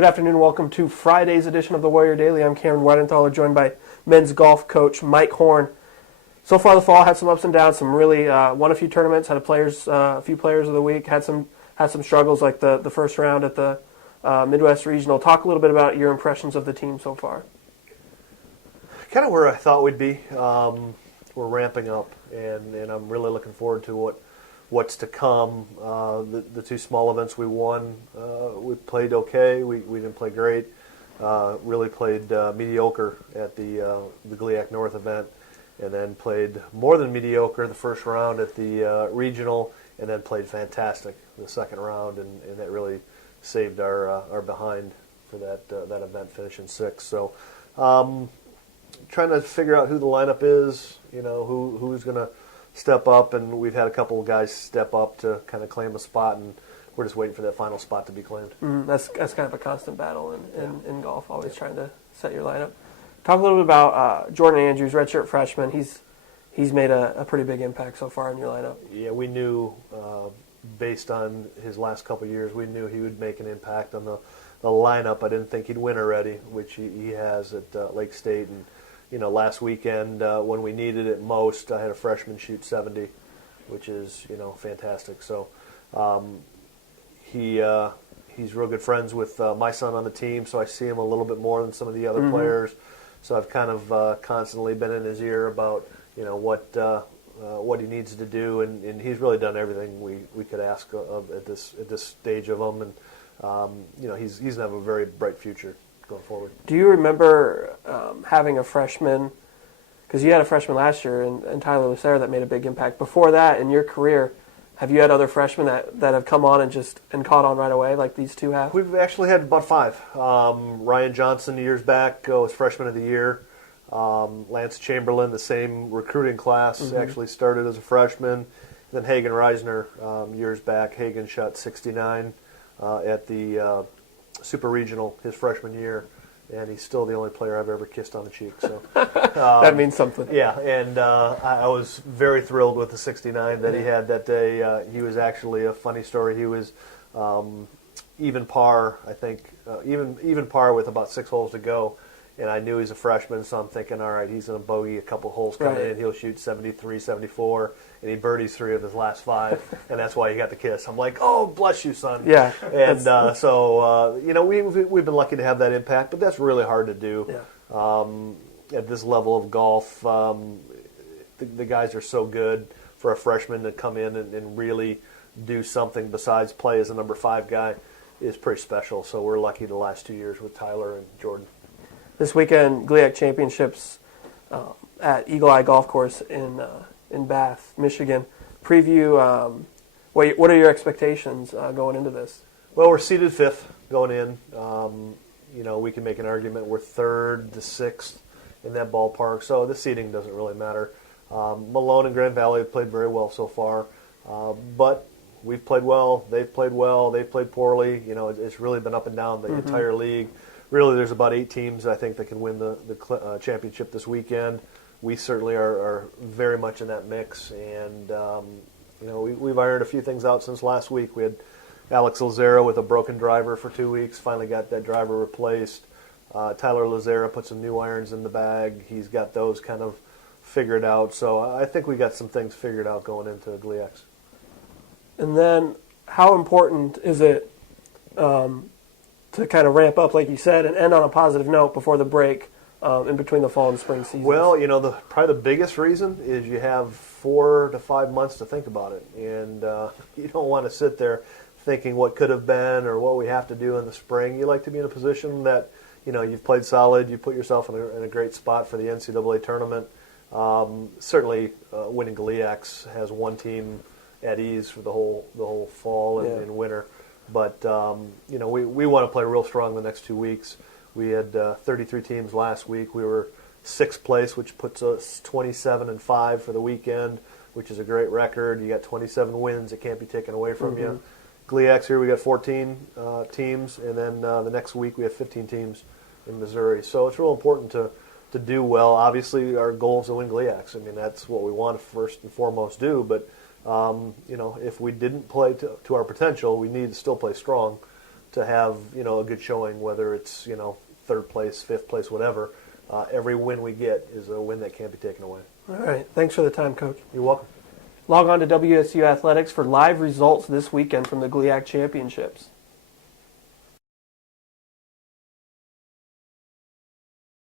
Good afternoon and welcome to Friday's edition of the Warrior Daily. I'm Cameron Weidenthaler, joined by men's golf coach Mike Horn. So far the fall had some ups and downs, some really won a few tournaments, had a few players of the week, had some struggles like the first round at the Midwest Regional. Talk a little bit about your impressions of the team so far. Kind of where I thought we'd be. We're ramping up, and I'm really looking forward to what's to come. The two small events we won, we played okay. We didn't play great. Really played mediocre at the GLIAC North event, and then played more than mediocre the first round at the regional, and then played fantastic the second round, and that really saved our behind for that event, finishing sixth. So trying to figure out who the lineup is, who's going to step up, and we've had a couple of guys step up to kind of claim a spot, and we're just waiting for that final spot to be claimed. That's kind of a constant battle in golf, always trying to set your lineup. Talk a little bit about Jordan Andrews, redshirt freshman. He's made a pretty big impact so far in your lineup. Yeah, we knew, based on his last couple of years, we knew he would make an impact on the lineup. I didn't think he'd win already, which he has at Lake State. And last weekend when we needed it most, I had a freshman shoot 70, which is fantastic. So he's real good friends with my son on the team, so I see him a little bit more than some of the other players. So I've kind of constantly been in his ear about what he needs to do, and he's really done everything we could ask of at this stage of him, and he's gonna have a very bright future going forward. Do you remember having a freshman, because you had a freshman last year, and Tyler Lucero, that made a big impact. Before that, in your career, have you had other freshmen that have come on and caught on right away, like these two have? We've actually had about five. Ryan Johnson years back was freshman of the year. Lance Chamberlain, the same recruiting class, actually started as a freshman. Then Hagen Reisner years back. Hagen shot 69 at the Super Regional his freshman year, and he's still the only player I've ever kissed on the cheek. So that means something. Yeah, and I was very thrilled with the 69 that he had that day. He was actually a funny story. He was even par, I think, even par with about 6 holes to go. And I knew he's a freshman, so I'm thinking, all right, he's going to bogey a couple holes coming in. He'll shoot 73, 74, and he birdies 3 of his last 5, and that's why he got the kiss. I'm like, oh, bless you, son. Yeah. And so we've been lucky to have that impact, but that's really hard to do. Yeah. At this level of golf, the guys are so good for a freshman to come in and really do something besides play as a number 5 guy is pretty special. So we're lucky the last 2 years with Tyler and Jordan. This weekend, GLIAC Championships at Eagle Eye Golf Course in Bath, Michigan. Preview, what are your expectations going into this? Well, we're seeded 5th going in. We can make an argument we're 3rd to 6th in that ballpark, so the seeding doesn't really matter. Malone and Grand Valley have played very well so far, but we've played well, they've played poorly. It's really been up and down the entire league. Really, there's about 8 teams, I think, that can win the championship this weekend. We certainly are very much in that mix, and we've ironed a few things out since last week. We had Alex Lazera with a broken driver for 2 weeks, finally got that driver replaced. Tyler Lazera put some new irons in the bag. He's got those kind of figured out. So I think we got some things figured out going into GLIACs. And then how important is it to kind of ramp up, like you said, and end on a positive note before the break in between the fall and spring seasons? Well, probably the biggest reason is you have 4 to 5 months to think about it. And you don't want to sit there thinking what could have been or what we have to do in the spring. You like to be in a position that, you've played solid, you put yourself in a great spot for the NCAA tournament. Certainly winning GLIACs has one team at ease for the whole fall and winter. But, we want to play real strong the next 2 weeks. We had 33 teams last week. We were 6th place, which puts us 27-5 for the weekend, which is a great record. You got 27 wins. It can't be taken away from you. GLIACs here, we got 14 teams, and then the next week we have 15 teams in Missouri. So it's real important to do well. Obviously, our goal is to win GLIACs. I mean, that's what we want to first and foremost do, but if we didn't play to our potential, we need to still play strong to have a good showing, whether it's third place, fifth place, whatever. Every win we get is a win that can't be taken away. All right. Thanks for the time, Coach. You're welcome. Log on to WSU Athletics for live results this weekend from the GLIAC Championships.